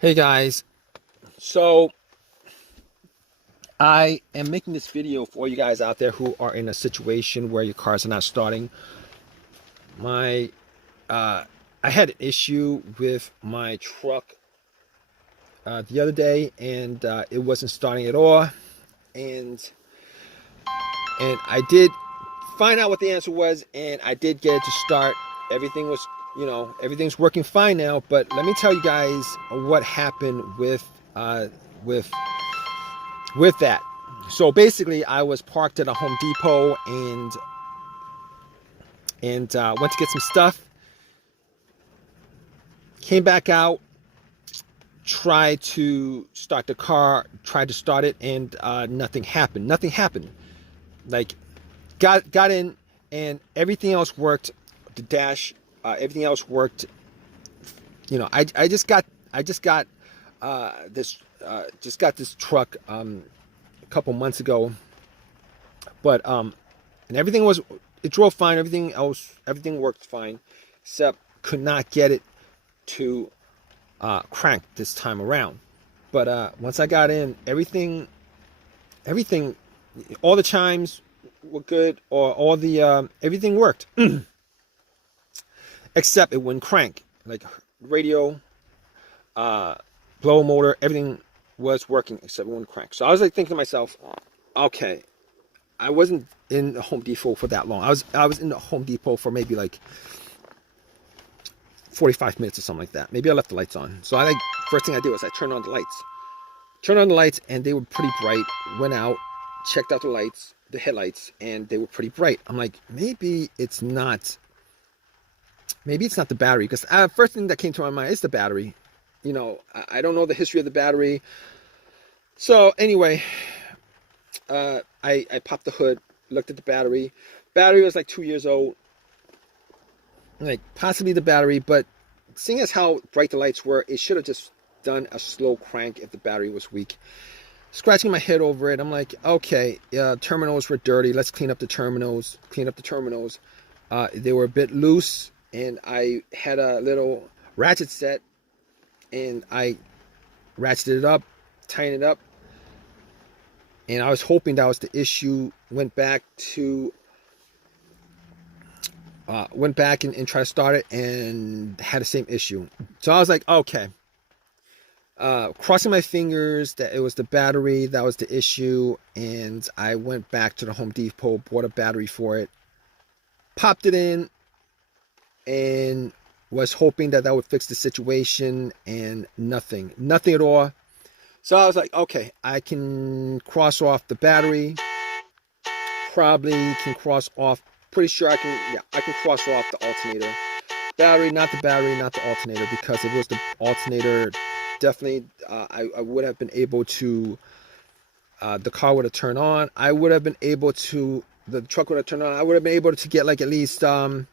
Hey guys, so I am making this video for you guys out there who are in a situation where your cars are not starting. My uh, I had an issue with my truck the other day, and it wasn't starting at all. And I did find out what the answer was, and I did get it to start. Everything was, everything's working fine now. But let me tell you guys what happened with with that. So basically, I was parked at a Home Depot and went to get some stuff. Came back out, tried to start the car, tried to start it, and nothing happened. Nothing happened. Like got in, and everything else worked. The dash, everything else worked. I just got this truck a couple months ago, but and it drove fine. Everything worked fine, except could not get it to crank this time around. But once I got in, everything, all the chimes were good, or all the everything worked, except it wouldn't crank. Like radio, blower motor, everything was working except it wouldn't crank. So I was like thinking to myself, okay, I wasn't in the Home Depot for that long. I was in the Home Depot for maybe like 45 minutes or something like that. Maybe I left the lights on. So first thing I did was I turned on the lights. Turned on the lights, and they were pretty bright. Went out, checked out the lights, the headlights, and they were pretty bright. I'm like, maybe it's not the battery, because first thing that came to my mind is the battery. I don't know the history of the battery. So anyway, I popped the hood, looked at the battery. Battery was like 2 years old. Like possibly the battery, but seeing as how bright the lights were, it should have just done a slow crank if the battery was weak. Scratching my head over it, I'm like, okay, terminals were dirty. Let's clean up the terminals. They were a bit loose, and I had a little ratchet set, and I ratcheted it up, tightened it up, and I was hoping that was the issue. Went back and tried to start it, and had the same issue. So I was like, okay. Crossing my fingers that it was the battery that was the issue, and I went back to the Home Depot, bought a battery for it, popped it in, and was hoping that would fix the situation, and nothing at all. So I was like, okay, I can cross off the battery, probably can cross off, pretty sure I can cross off the alternator. Battery, not the alternator, because if it was the alternator, definitely I would have been able to, the car would have turned on. The truck would have turned on. I would have been able to get like at least 20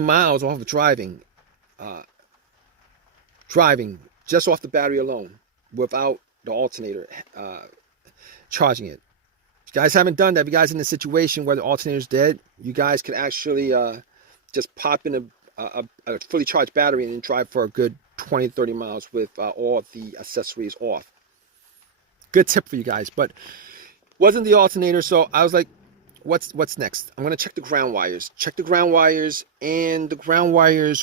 miles off of driving just off the battery alone, without the alternator charging it. If you guys haven't done that, if you guys are in a situation where the alternator is dead, you guys can actually just pop in a fully charged battery and then drive for a good 20 to 30 miles with all the accessories off. Good tip for you guys. But wasn't the alternator, so I was like, what's next? I'm going to check the ground wires. And the ground wire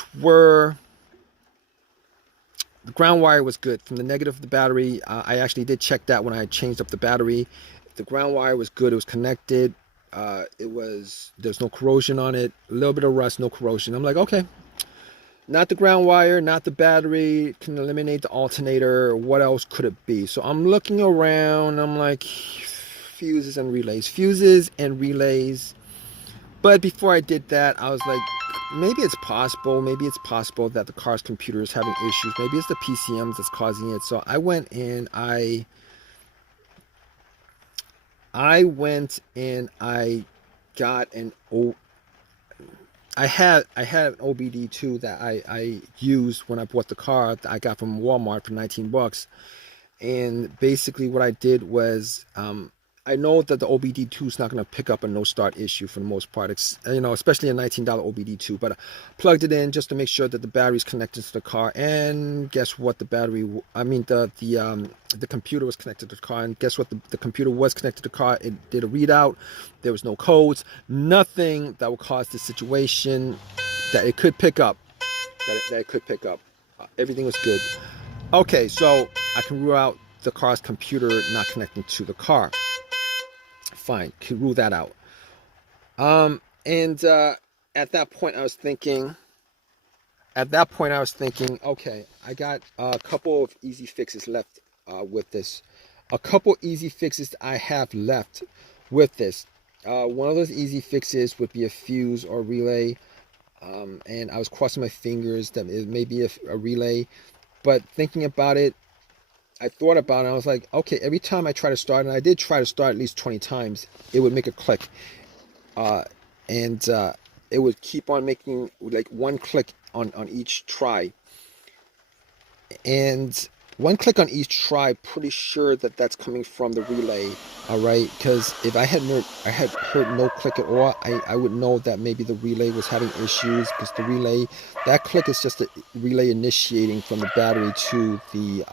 was good. From the negative of the battery, I actually did check that when I changed up the battery. The ground wire was good. It was connected. There's no corrosion on it. A little bit of rust, no corrosion. I'm like, okay, not the ground wire, not the battery. Can eliminate the alternator. What else could it be? So I'm looking around. I'm like, fuses and relays. But before I did that, I was like, maybe it's possible that the car's computer is having issues. Maybe it's the PCMs that's causing it. So I went and I got I had an OBD2 that I used when I bought the car that I got from Walmart for $19. And basically what I did was I know that the OBD2 is not going to pick up a no start issue for the most part. It's, especially a $19 OBD2. But I plugged it in just to make sure that the battery's connected to the car. And guess what? The computer was connected to the car. And guess what? The computer was connected to the car. It did a readout. There was no codes. Nothing that would cause this situation that it could pick up. That it could pick up. Everything was good. Okay, so I can rule out the car's computer not connecting to the car. Fine, can rule that out. At that point I was thinking, okay, I got a couple of easy fixes left with this. A couple easy fixes I have left with this. One of those easy fixes would be a fuse or relay. And I was crossing my fingers that it may be a relay. But thinking about it, I thought about it. I was like, okay, every time I try to start, and I did try to start at least 20 times, it would make a click. It would keep on making like one click on each try. And one click on each try, pretty sure that that's coming from the relay. All right, because if I had heard no click at all, I would know that maybe the relay was having issues, because the relay, that click is just a relay initiating from the battery to the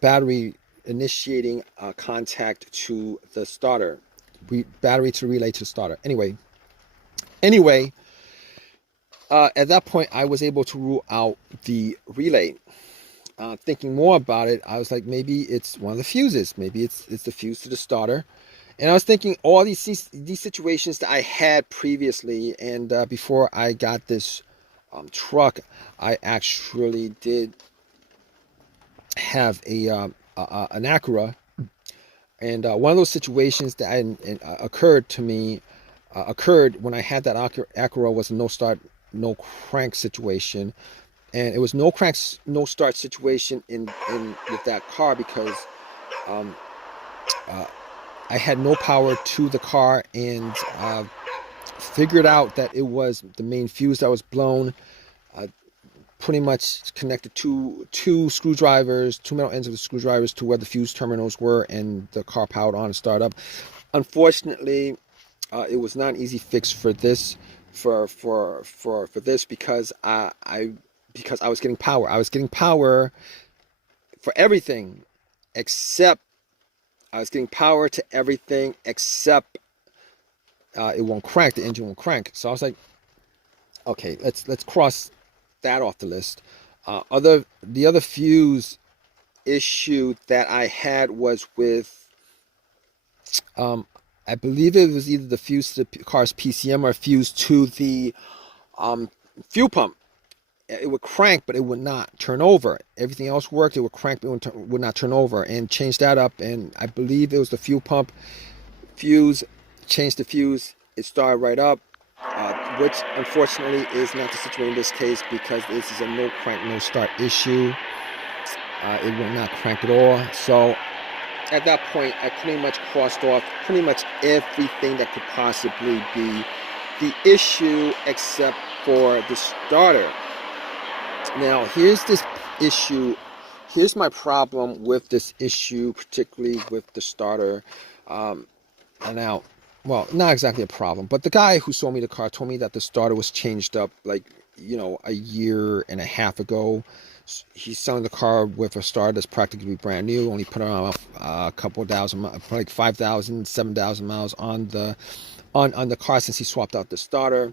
battery initiating contact to the starter, battery to relay to the starter. Anyway, at that point I was able to rule out the relay. Thinking more about it, I was like, maybe it's one of the fuses. Maybe it's the fuse to the starter. And I was thinking all these situations that I had previously, and before I got this truck, I actually did have an Acura, and one of those situations that occurred to me occurred when I had that Acura was a no start, no crank situation. And it was no crank, no start situation in with that car, because I had no power to the car, and figured out that it was the main fuse that was blown. Pretty much connected two screwdrivers, two metal ends of the screwdrivers to where the fuse terminals were, and the car powered on and started up. Unfortunately, it was not an easy fix for this, for this, because I was getting power. I was getting power for everything except it won't crank. The engine won't crank. So I was like, okay, let's cross that off the list. The other fuse issue that I had was with, I believe it was either the fuse to the car's PCM or fuse to the fuel pump. It would crank, but it would not turn over. Everything else worked. It would crank, but it would not turn over. And changed that up, and I believe it was the fuel pump fuse. Changed the fuse. It started right up, which unfortunately is not the situation in this case, because this is a no crank, no start issue. It will not crank at all. So at that point, I pretty much crossed off pretty much everything that could possibly be the issue except for the starter. Now, here's this issue. Here's my problem with this issue, particularly with the starter. Now, well, not exactly a problem, but the guy who sold me the car told me that the starter was changed up, like, a year and a half ago. He's selling the car with a starter that's practically brand new. Only put on a couple thousand, like 5,000, 7,000 miles on the car since he swapped out the starter.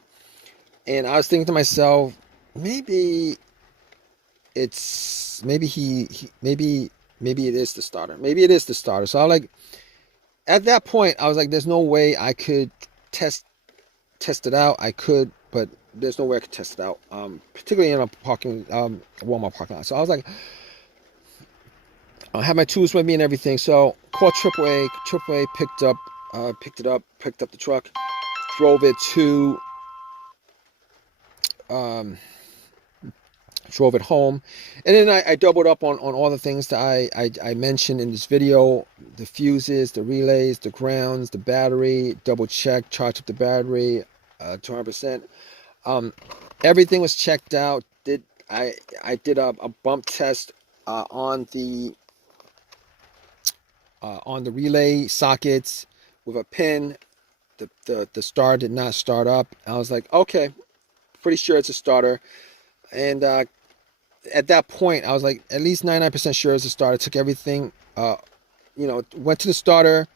And I was thinking to myself, maybe it is the starter. Maybe it is the starter. So I was like, at that point, I was like, there's no way I could test it out. I could, but there's no way I could test it out. Particularly in a Walmart parking lot. So I was like, I had my tools with me and everything. So called AAA. AAA picked up the truck, drove it to drove it home, and then I doubled up on all the things that I mentioned in this video: the fuses, the relays, the grounds, the battery. Double check, charged up the battery 200%. Everything was checked out. I did a bump test on the on the relay sockets with a pin. The starter did not start up. I was like, okay, pretty sure it's a starter. And at that point, I was like, at least 99% sure it's a starter. Took everything, went to the starter,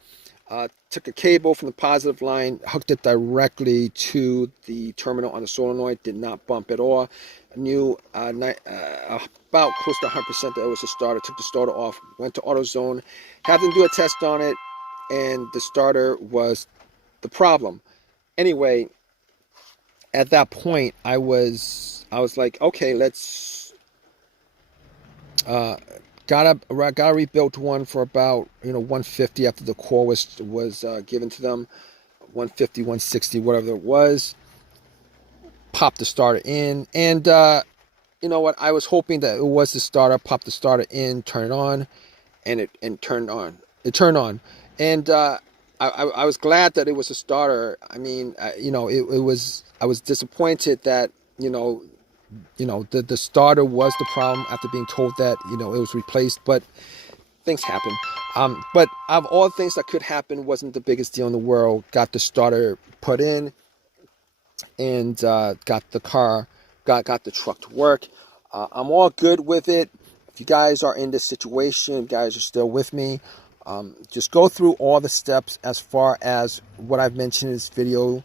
took a cable from the positive line, hooked it directly to the terminal on the solenoid, did not bump at all. I knew about close to 100% that it was a starter. Took the starter off, went to AutoZone, had them do a test on it, and the starter was the problem. Anyway, at that point, I was like, okay, let's got a rebuilt one for about 150 after the core was given to them, 150, 160, whatever it was. Popped the starter in, and you know what? I was hoping that it was the starter. Popped the starter in, turn it on, and it turned on. It turned on, and I was glad that it was a starter. I mean, it was. I was disappointed that the starter was the problem after being told that it was replaced, but things happen. But of all things that could happen, wasn't the biggest deal in the world. Got the starter put in, and got the truck to work. I'm all good with it. If you guys are in this situation, if you guys are still with me, just go through all the steps as far as what I've mentioned in this video.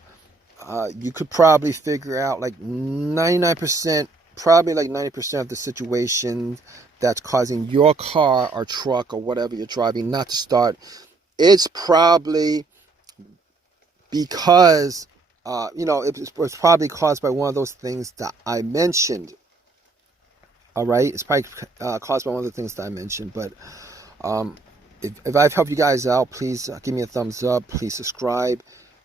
You could probably figure out like 99%, probably like 90% of the situation that's causing your car or truck or whatever you're driving not to start. It's probably because, it was probably caused by one of those things that I mentioned. All right, it's probably caused by one of the things that I mentioned. But if I've helped you guys out, please give me a thumbs up. Please subscribe.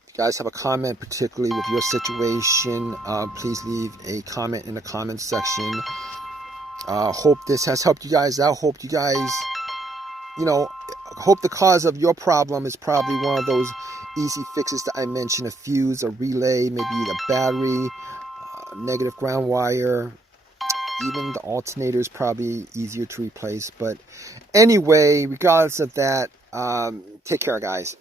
If you guys have a comment, particularly with your situation, please leave a comment in the comment section. Hope this has helped you guys out. Hope you guys, hope the cause of your problem is probably one of those easy fixes that I mentioned: a fuse, a relay, maybe a battery, negative ground wire. Even the alternator is probably easier to replace. But anyway, regardless of that, take care, guys.